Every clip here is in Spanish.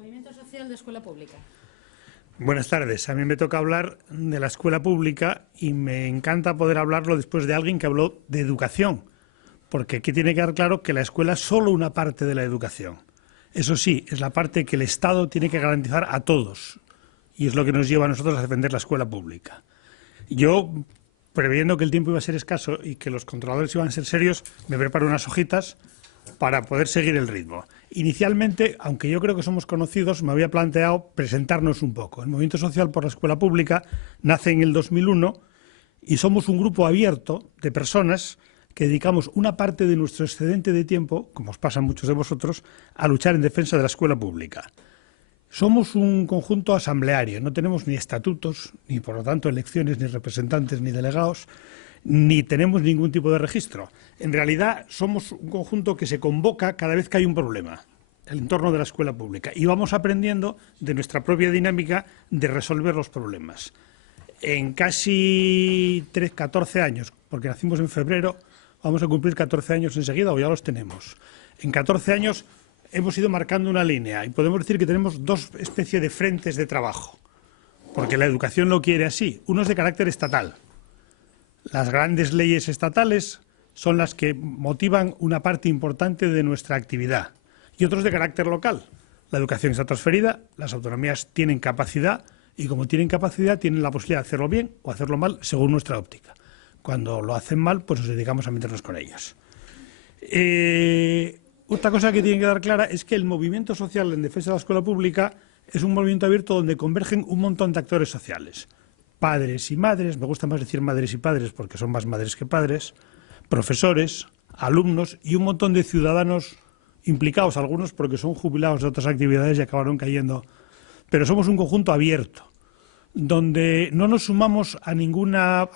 Movimiento Social de Escuela Pública. Buenas tardes. A mí me toca hablar de la escuela pública y me encanta poder hablarlo después de alguien que habló de educación, porque aquí tiene que quedar claro que la escuela es solo una parte de la educación. Eso sí, es la parte que el Estado tiene que garantizar a todos y es lo que nos lleva a nosotros a defender la escuela pública. Yo, previendo que el tiempo iba a ser escaso y que los controladores iban a ser serios, me preparo unas hojitas para poder seguir el ritmo. Inicialmente, aunque yo creo que somos conocidos, me había planteado presentarnos un poco. El Movimiento Social por la Escuela Pública nace en el 2001 y somos un grupo abierto de personas que dedicamos una parte de nuestro excedente de tiempo, como os pasa a muchos de vosotros, a luchar en defensa de la escuela pública. Somos un conjunto asambleario, no tenemos ni estatutos, ni por lo tanto elecciones, ni representantes, ni delegados, ni tenemos ningún tipo de registro. En realidad somos un conjunto que se convoca cada vez que hay un problema en el entorno de la escuela pública y vamos aprendiendo de nuestra propia dinámica de resolver los problemas. En casi 14 años, porque nacimos en febrero, vamos a cumplir 14 años enseguida o ya los tenemos. En 14 años hemos ido marcando una línea y podemos decir que tenemos dos especies de frentes de trabajo, porque la educación lo quiere así. Uno es de carácter estatal. Las grandes leyes estatales son las que motivan una parte importante de nuestra actividad y otros de carácter local. La educación está transferida, las autonomías tienen capacidad y como tienen capacidad tienen la posibilidad de hacerlo bien o hacerlo mal según nuestra óptica. Cuando lo hacen mal, pues nos dedicamos a meternos con ellos. Otra cosa que tiene que quedar clara es que el movimiento social en defensa de la escuela pública es un movimiento abierto donde convergen un montón de actores sociales. Padres y madres, me gusta más decir madres y padres porque son más madres que padres, profesores, alumnos y un montón de ciudadanos implicados, algunos porque son jubilados de otras actividades y acabaron cayendo. Pero somos un conjunto abierto, donde no nos sumamos a ninguna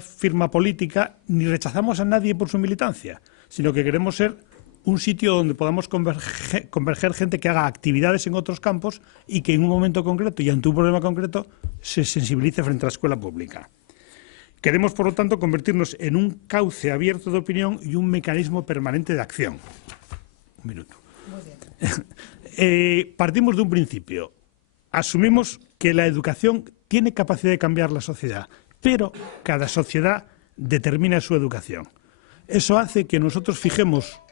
firma política ni rechazamos a nadie por su militancia, sino que queremos ser un sitio donde podamos converger gente que haga actividades en otros campos y que en un momento concreto y ante un problema concreto se sensibilice frente a la escuela pública. Queremos, por lo tanto, convertirnos en un cauce abierto de opinión y un mecanismo permanente de acción. Un minuto. Partimos de un principio. Asumimos que la educación tiene capacidad de cambiar la sociedad, pero cada sociedad determina su educación. Eso hace que nosotros fijemos...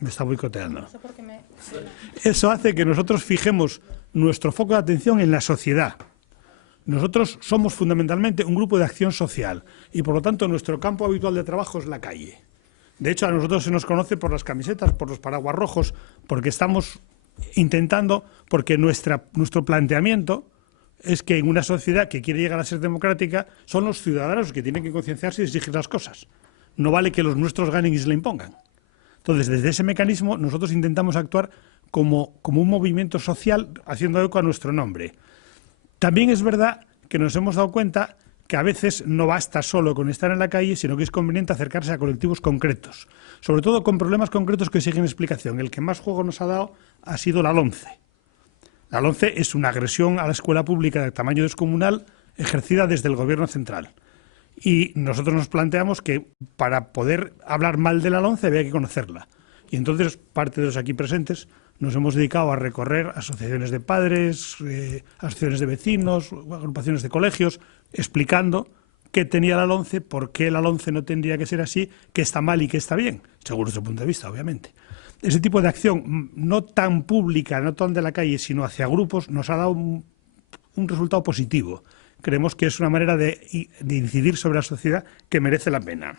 Me está boicoteando. Eso hace que nosotros fijemos nuestro foco de atención en la sociedad. Nosotros somos fundamentalmente un grupo de acción social y, por lo tanto, nuestro campo habitual de trabajo es la calle. De hecho, a nosotros se nos conoce por las camisetas, por los paraguas rojos, porque estamos intentando, porque nuestro planteamiento es que en una sociedad que quiere llegar a ser democrática son los ciudadanos que tienen que concienciarse y exigir las cosas. No vale que los nuestros ganen y se le impongan. Entonces, desde ese mecanismo, nosotros intentamos actuar como un movimiento social haciendo eco a nuestro nombre. También es verdad que nos hemos dado cuenta que a veces no basta solo con estar en la calle, sino que es conveniente acercarse a colectivos concretos, sobre todo con problemas concretos que exigen explicación. El que más juego nos ha dado ha sido la LOMCE. La LOMCE es una agresión a la escuela pública de tamaño descomunal ejercida desde el Gobierno central. Y nosotros nos planteamos que para poder hablar mal de la LOMCE había que conocerla. Y entonces parte de los aquí presentes nos hemos dedicado a recorrer asociaciones de padres, asociaciones de vecinos, agrupaciones de colegios, explicando qué tenía la LOMCE, por qué la LOMCE no tendría que ser así, qué está mal y qué está bien, según nuestro punto de vista, obviamente. Ese tipo de acción, no tan pública, no tan de la calle, sino hacia grupos, nos ha dado un resultado positivo. Creemos que es una manera de incidir sobre la sociedad que merece la pena.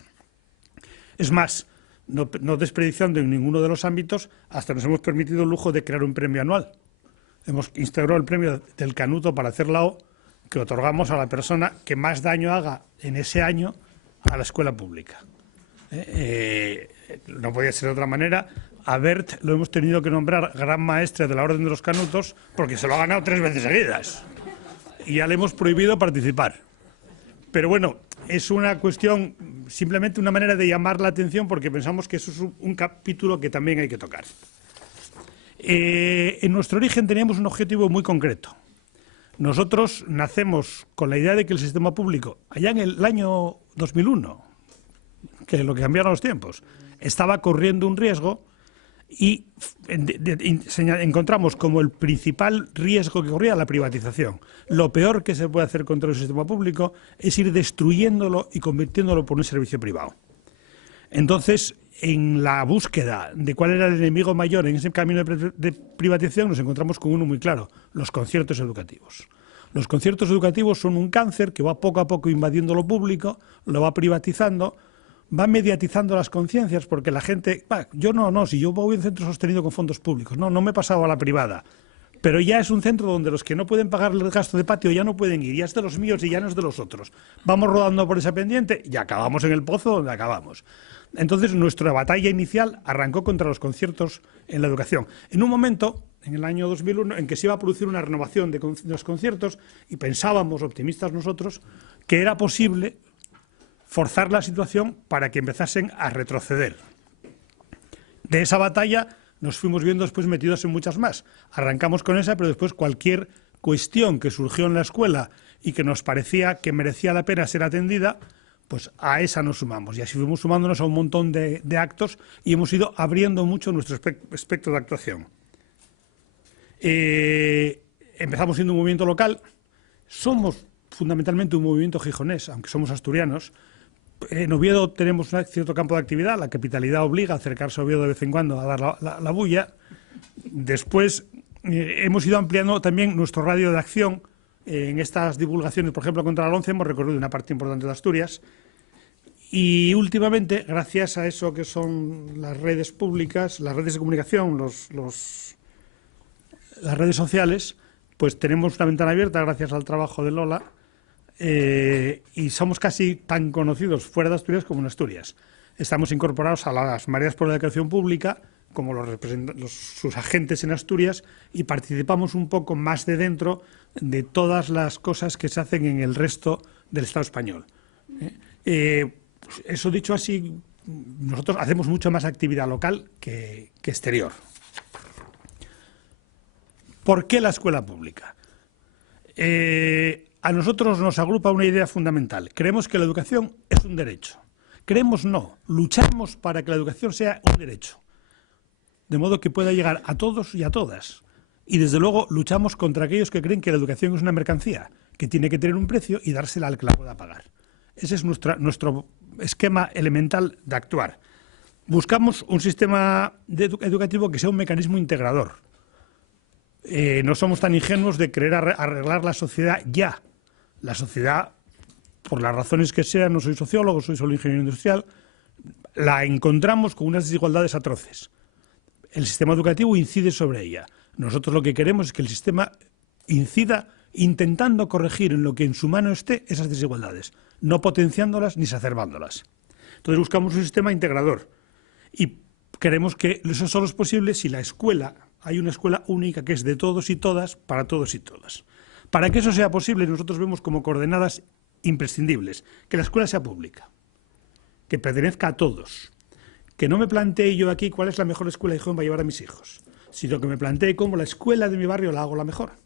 Es más, no desperdiciando en ninguno de los ámbitos, hasta nos hemos permitido el lujo de crear un premio anual. Hemos instaurado el premio del Canuto para hacer la O, que otorgamos a la persona que más daño haga en ese año a la escuela pública. No podía ser de otra manera. A Bert lo hemos tenido que nombrar gran maestre de la Orden de los Canutos porque se lo ha ganado 3 veces seguidas. Y ya le hemos prohibido participar. Pero bueno, es una cuestión, simplemente una manera de llamar la atención porque pensamos que eso es un capítulo que también hay que tocar. En nuestro origen teníamos un objetivo muy concreto. Nosotros nacemos con la idea de que el sistema público, allá en el año 2001, que es lo que cambiaron los tiempos, estaba corriendo un riesgo y encontramos como el principal riesgo que corría la privatización. Lo peor que se puede hacer contra el sistema público es ir destruyéndolo y convirtiéndolo por un servicio privado. Entonces, en la búsqueda de cuál era el enemigo mayor en ese camino de privatización, nos encontramos con uno muy claro: los conciertos educativos. Los conciertos educativos son un cáncer que va poco a poco invadiendo lo público, lo va privatizando, va mediatizando las conciencias, porque la gente, si yo voy a un centro sostenido con fondos públicos, no me he pasado a la privada, pero ya es un centro donde los que no pueden pagar el gasto de patio ya no pueden ir, ya es de los míos y ya no es de los otros. Vamos rodando por esa pendiente y acabamos en el pozo donde acabamos. Entonces, nuestra batalla inicial arrancó contra los conciertos en la educación. En un momento, en el año 2001, en que se iba a producir una renovación de los conciertos y pensábamos, optimistas nosotros, que era posible forzar la situación para que empezasen a retroceder. De esa batalla nos fuimos viendo después metidos en muchas más. Arrancamos con esa, pero después cualquier cuestión que surgió en la escuela y que nos parecía que merecía la pena ser atendida, pues a esa nos sumamos. Y así fuimos sumándonos a un montón de actos y hemos ido abriendo mucho nuestro espectro de actuación. Empezamos siendo un movimiento local. Somos fundamentalmente un movimiento gijonés, aunque somos asturianos. En Oviedo tenemos un cierto campo de actividad, la capitalidad obliga a acercarse a Oviedo de vez en cuando a dar la bulla. Después hemos ido ampliando también nuestro radio de acción. En estas divulgaciones, por ejemplo, contra la 11, hemos recorrido una parte importante de Asturias. Y últimamente, gracias a eso que son las redes públicas, las redes de comunicación, las redes sociales, pues tenemos una ventana abierta gracias al trabajo de Lola. Y somos casi tan conocidos fuera de Asturias como en Asturias. Estamos incorporados a las mareas por la educación pública como sus agentes en Asturias y participamos un poco más de dentro de todas las cosas que se hacen en el resto del Estado español. Eso dicho así, nosotros hacemos mucha más actividad local que exterior. ¿Por qué la escuela pública? A nosotros nos agrupa una idea fundamental. Creemos que la educación es un derecho. Creemos no, luchamos para que la educación sea un derecho, de modo que pueda llegar a todos y a todas. Y desde luego luchamos contra aquellos que creen que la educación es una mercancía, que tiene que tener un precio y dársela al que la pueda pagar. Ese es nuestro esquema elemental de actuar. Buscamos un sistema educativo que sea un mecanismo integrador. No somos tan ingenuos de querer arreglar la sociedad ya. La sociedad, por las razones que sean, no soy sociólogo, soy solo ingeniero industrial, la encontramos con unas desigualdades atroces. El sistema educativo incide sobre ella. Nosotros lo que queremos es que el sistema incida intentando corregir en lo que en su mano esté esas desigualdades, no potenciándolas ni exacerbándolas. Entonces buscamos un sistema integrador y creemos que eso solo es posible si hay una escuela única que es de todos y todas, para todos y todas. Para que eso sea posible, nosotros vemos como coordenadas imprescindibles que la escuela sea pública, que pertenezca a todos, que no me plantee yo aquí cuál es la mejor escuela de Gijón para llevar a mis hijos, sino que me plantee cómo la escuela de mi barrio la hago la mejor.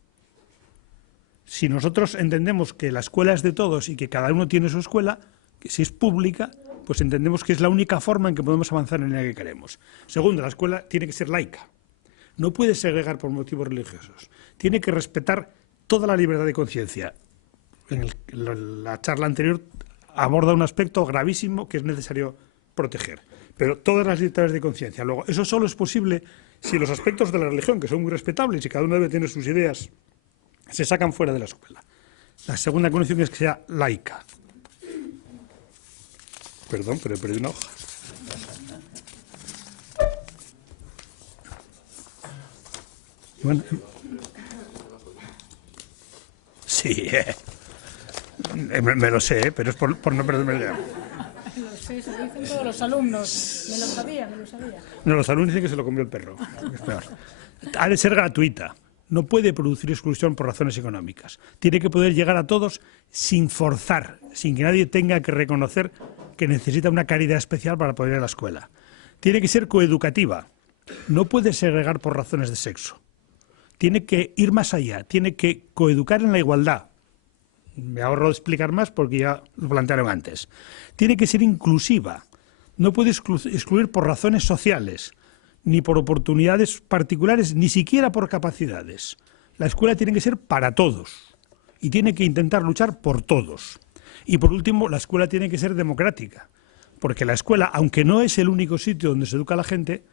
Si nosotros entendemos que la escuela es de todos y que cada uno tiene su escuela, que si es pública, pues entendemos que es la única forma en que podemos avanzar en la que queremos. Segundo, la escuela tiene que ser laica. No puede segregar por motivos religiosos. Tiene que respetar toda la libertad de conciencia. La charla anterior aborda un aspecto gravísimo que es necesario proteger. Pero todas las libertades de conciencia. Luego, eso solo es posible si los aspectos de la religión, que son muy respetables y cada uno debe tener sus ideas, se sacan fuera de la escuela. La segunda condición es que sea laica. Perdón, pero he perdido una hoja. Bueno. Sí, me lo sé, pero es por no perderme el día. Lo sé, se lo dicen todos los alumnos. Me lo sabía. No, los alumnos dicen que se lo comió el perro. Es peor. Ha de ser gratuita. No puede producir exclusión por razones económicas. Tiene que poder llegar a todos sin forzar, sin que nadie tenga que reconocer que necesita una caridad especial para poder ir a la escuela. Tiene que ser coeducativa. No puede segregar por razones de sexo. Tiene que ir más allá. Tiene que coeducar en la igualdad. Me ahorro de explicar más porque ya lo plantearon antes. Tiene que ser inclusiva. No puede excluir por razones sociales, ni por oportunidades particulares, ni siquiera por capacidades. La escuela tiene que ser para todos y tiene que intentar luchar por todos. Y por último, la escuela tiene que ser democrática, porque la escuela, aunque no es el único sitio donde se educa la gente,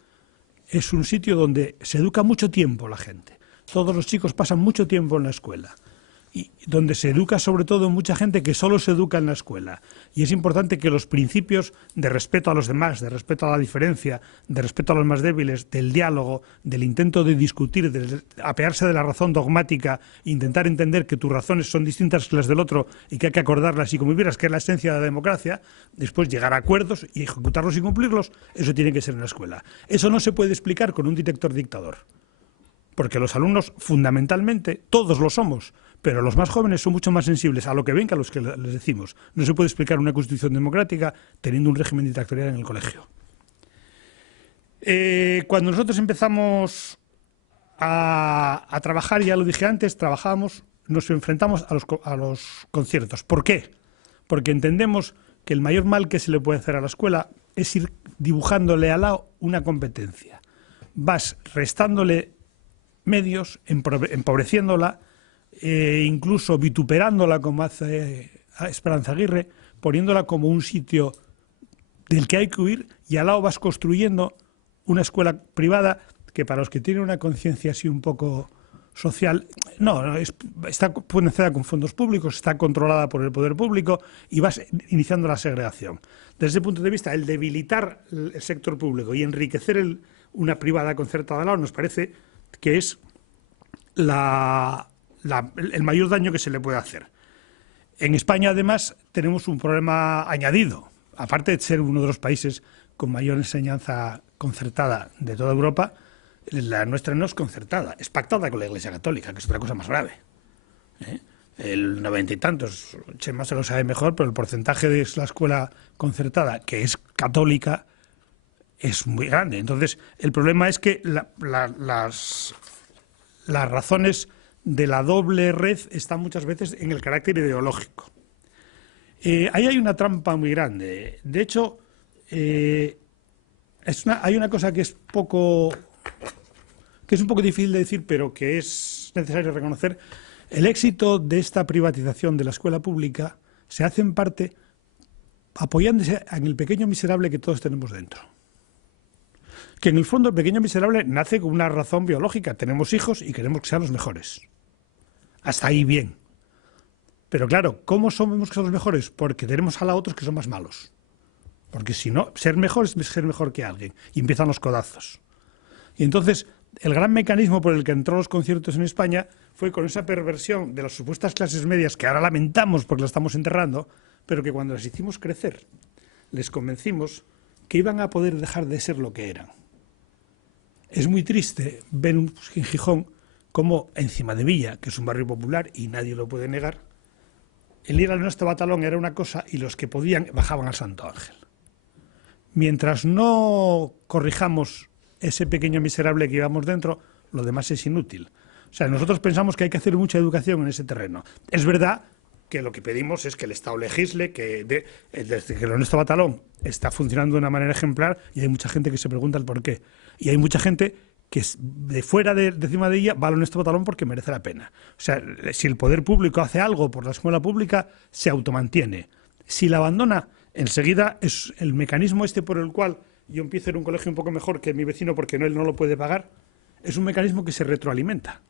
es un sitio donde se educa mucho tiempo la gente. Todos los chicos pasan mucho tiempo en la escuela. Y donde se educa sobre todo mucha gente que solo se educa en la escuela. Y es importante que los principios de respeto a los demás, de respeto a la diferencia, de respeto a los más débiles, del diálogo, del intento de discutir, de apearse de la razón dogmática, intentar entender que tus razones son distintas que las del otro y que hay que acordarlas y convivirlas, que es la esencia de la democracia, después llegar a acuerdos y ejecutarlos y cumplirlos, eso tiene que ser en la escuela. Eso no se puede explicar con un director dictador. Porque los alumnos, fundamentalmente, todos lo somos, pero los más jóvenes son mucho más sensibles a lo que ven que a los que les decimos. No se puede explicar una constitución democrática teniendo un régimen dictatorial en el colegio. Cuando nosotros empezamos a trabajar, ya lo dije antes, nos enfrentamos a los conciertos. ¿Por qué? Porque entendemos que el mayor mal que se le puede hacer a la escuela es ir dibujándole al lado una competencia. Vas restándole medios, empobreciéndola, incluso vituperándola como hace Esperanza Aguirre, poniéndola como un sitio del que hay que huir, y al lado vas construyendo una escuela privada que, para los que tienen una conciencia así un poco social, está financiada con fondos públicos, está controlada por el poder público y vas iniciando la segregación. Desde ese punto de vista, el debilitar el sector público y enriquecer una privada concertada al lado nos parece que es el mayor daño que se le puede hacer. En España, además, tenemos un problema añadido. Aparte de ser uno de los países con mayor enseñanza concertada de toda Europa, la nuestra no es concertada, es pactada con la Iglesia Católica, que es otra cosa más grave. El 90 y tantos, Chema se lo sabe mejor, pero el porcentaje de la escuela concertada, que es católica, es muy grande. Entonces, el problema es que las razones de la doble red están muchas veces en el carácter ideológico. Ahí hay una trampa muy grande. De hecho, hay una cosa que es un poco difícil de decir, pero que es necesario reconocer. El éxito de esta privatización de la escuela pública se hace en parte apoyándose en el pequeño miserable que todos tenemos dentro. Que en el fondo el pequeño miserable nace con una razón biológica. Tenemos hijos y queremos que sean los mejores. Hasta ahí bien. Pero claro, ¿cómo sabemos que son los mejores? Porque tenemos a otros que son más malos. Porque si no, ser mejor es ser mejor que alguien. Y empiezan los codazos. Y entonces, el gran mecanismo por el que entró los conciertos en España fue con esa perversión de las supuestas clases medias, que ahora lamentamos porque las estamos enterrando, pero que cuando las hicimos crecer, les convencimos que iban a poder dejar de ser lo que eran. Es muy triste ver en Gijón cómo encima de Villa, que es un barrio popular y nadie lo puede negar, el ir al nuestro batalón era una cosa y los que podían bajaban al Santo Ángel. Mientras no corrijamos ese pequeño miserable que llevamos dentro, lo demás es inútil. O sea, nosotros pensamos que hay que hacer mucha educación en ese terreno. Es verdad que lo que pedimos es que el Estado legisle, desde que el nuestro batalón está funcionando de una manera ejemplar, y hay mucha gente que se pregunta el por qué. Y hay mucha gente que de fuera de encima de ella va a nuestro batalón porque merece la pena. O sea, si el poder público hace algo por la escuela pública, se automantiene. Si la abandona, enseguida es el mecanismo por el cual yo empiezo en un colegio un poco mejor que mi vecino porque él no lo puede pagar, es un mecanismo que se retroalimenta.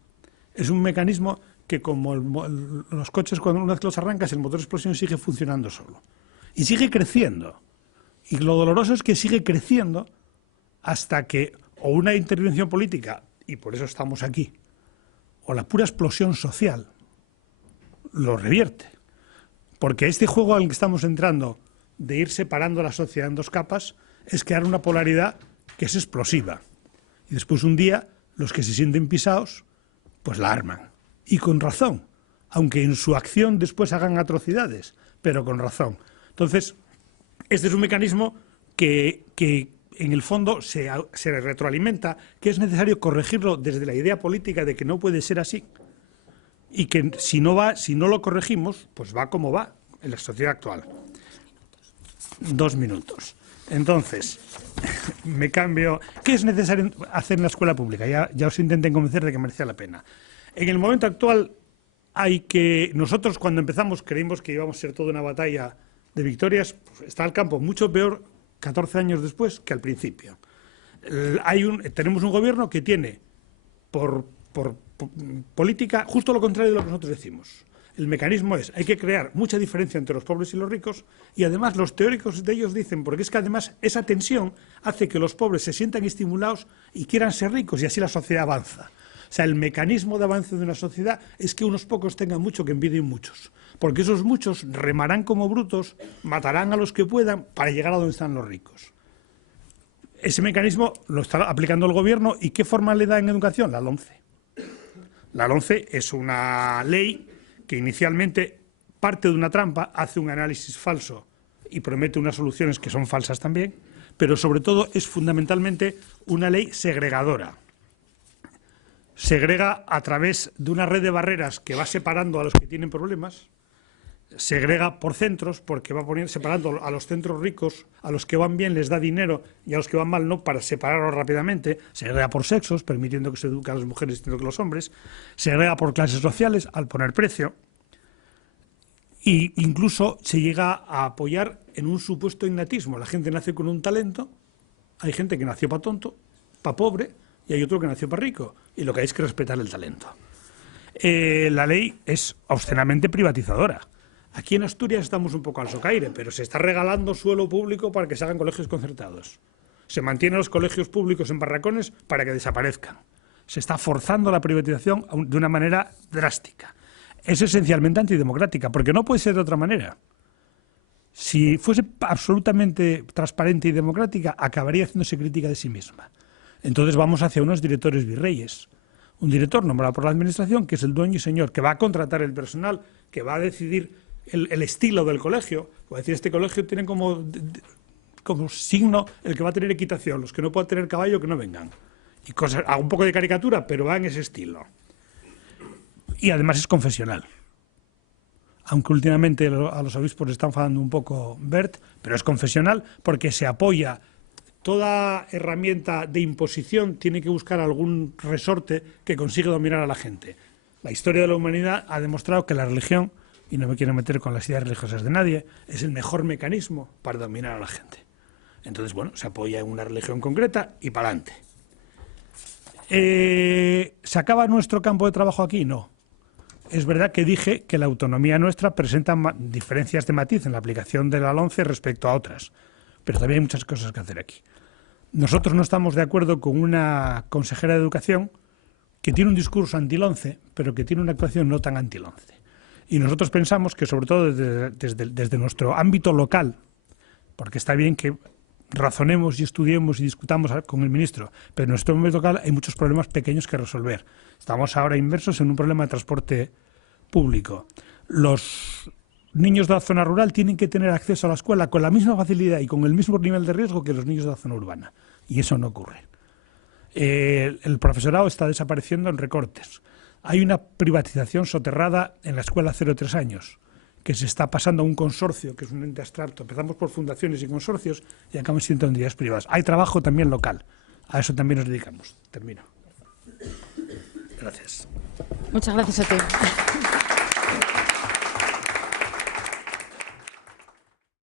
Es un mecanismo que, como los coches, cuando una vez que los arrancas, el motor de explosión sigue funcionando solo. Y sigue creciendo. Y lo doloroso es que sigue creciendo hasta que o una intervención política, y por eso estamos aquí, o la pura explosión social lo revierte. Porque este juego al que estamos entrando, de ir separando a la sociedad en dos capas, es crear una polaridad que es explosiva. Y después un día, los que se sienten pisados, pues la arman. Y con razón, aunque en su acción después hagan atrocidades, pero con razón. Entonces, este es un mecanismo que en el fondo se retroalimenta, que es necesario corregirlo desde la idea política de que no puede ser así, y que si no lo corregimos, pues va como va en la sociedad actual. 2 minutos. Entonces, me cambio. ¿Qué es necesario hacer en la escuela pública? Ya os intenté convencer de que merecía la pena. En el momento actual nosotros cuando empezamos creímos que íbamos a ser toda una batalla de victorias. Pues está el campo mucho peor 14 años después que al principio. Tenemos un gobierno que tiene por política justo lo contrario de lo que nosotros decimos. El mecanismo hay que crear mucha diferencia entre los pobres y los ricos, y además los teóricos de ellos dicen, porque es que además esa tensión hace que los pobres se sientan estimulados y quieran ser ricos, y así la sociedad avanza. O sea, el mecanismo de avance de una sociedad es que unos pocos tengan mucho que envidien muchos, porque esos muchos remarán como brutos, matarán a los que puedan para llegar a donde están los ricos. Ese mecanismo lo está aplicando el gobierno, ¿y qué forma le da en educación? La LOMCE. La LOMCE es una ley que inicialmente parte de una trampa, hace un análisis falso y promete unas soluciones que son falsas también, pero sobre todo es fundamentalmente una ley segregadora. Segrega a través de una red de barreras que va separando a los que tienen problemas, segrega por centros porque va separando a los centros ricos, a los que van bien les da dinero y a los que van mal no, para separarlos rápidamente, segrega por sexos, permitiendo que se eduquen a las mujeres distinto que los hombres, segrega por clases sociales al poner precio, e incluso se llega a apoyar en un supuesto innatismo. La gente nace con un talento, hay gente que nació para tonto, para pobre, y hay otro que nació para rico, y lo que hay es que respetar el talento. La ley es obscenamente privatizadora. Aquí en Asturias estamos un poco al socaire, pero se está regalando suelo público para que se hagan colegios concertados. Se mantienen los colegios públicos en barracones para que desaparezcan. Se está forzando la privatización de una manera drástica. Es esencialmente antidemocrática, porque no puede ser de otra manera. Si fuese absolutamente transparente y democrática, acabaría haciéndose crítica de sí misma. Entonces vamos hacia unos directores virreyes. Un director nombrado por la administración, que es el dueño y señor, que va a contratar el personal, que va a decidir el estilo del colegio. Va a decir, este colegio tiene como signo el que va a tener equitación, los que no puedan tener caballo que no vengan. Y cosas, hago un poco de caricatura, pero va en ese estilo. Y además es confesional. Aunque últimamente a los obispos le están enfadando un poco Bert, pero es confesional porque se apoya. Toda herramienta de imposición tiene que buscar algún resorte que consiga dominar a la gente. La historia de la humanidad ha demostrado que la religión, y no me quiero meter con las ideas religiosas de nadie, es el mejor mecanismo para dominar a la gente. Entonces, bueno, se apoya en una religión concreta y para adelante. ¿Se acaba nuestro campo de trabajo aquí? No. Es verdad que dije que la autonomía nuestra presenta diferencias de matiz en la aplicación de la LOMCE respecto a otras, pero todavía hay muchas cosas que hacer aquí. Nosotros no estamos de acuerdo con una consejera de Educación que tiene un discurso anti-LOMCE, pero que tiene una actuación no tan anti-LOMCE. Y nosotros pensamos que, sobre todo desde nuestro ámbito local, porque está bien que razonemos y estudiemos y discutamos con el ministro, pero en nuestro ámbito local hay muchos problemas pequeños que resolver. Estamos ahora inmersos en un problema de transporte público. Los niños de la zona rural tienen que tener acceso a la escuela con la misma facilidad y con el mismo nivel de riesgo que los niños de la zona urbana. Y eso no ocurre. El profesorado está desapareciendo en recortes. Hay una privatización soterrada en la escuela 0-3 años, que se está pasando a un consorcio, que es un ente abstracto. Empezamos por fundaciones y consorcios y acabamos siendo entidades privadas. Hay trabajo también local. A eso también nos dedicamos. Termino. Gracias. Muchas gracias a ti.